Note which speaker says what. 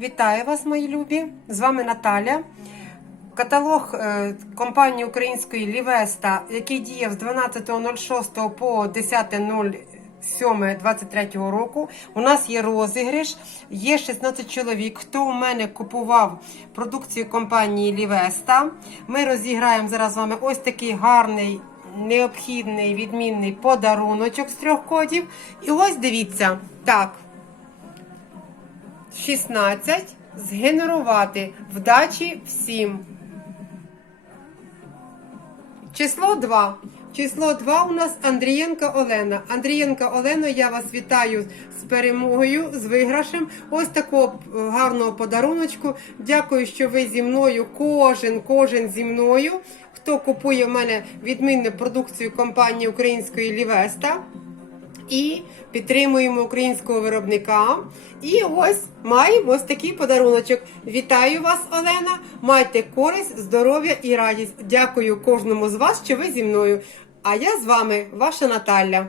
Speaker 1: Вітаю вас, мої любі! З вами Наталя. Каталог е, компанії української Лівеста, який діяв з 12.06 по 10.07.23 року. У нас є розіграш, є 16 чоловік. Хто у мене купував продукцію компанії Лівеста? Ми розіграємо зараз з вами ось такий гарний. Необхідний відмінний подаруночок з трьох кодів. І ось дивіться, так, 16 згенерувати вдачі всім. Число 2. Число 2 у нас Андрієнка Олена. Андрієнка Олено, я вас вітаю з перемогою, з виграшем. Ось такого гарного подаруночку. Дякую, що ви зі мною. Кожен, кожен зі мною. Хто купує в мене відмінну продукцію компанії української Лівеста і підтримуємо українського виробника. І ось маємо ось такий подаруночок. Вітаю вас, Олена! Майте користь, здоров'я і радість. Дякую кожному з вас, що ви зі мною. А я з вами, ваша Наталя.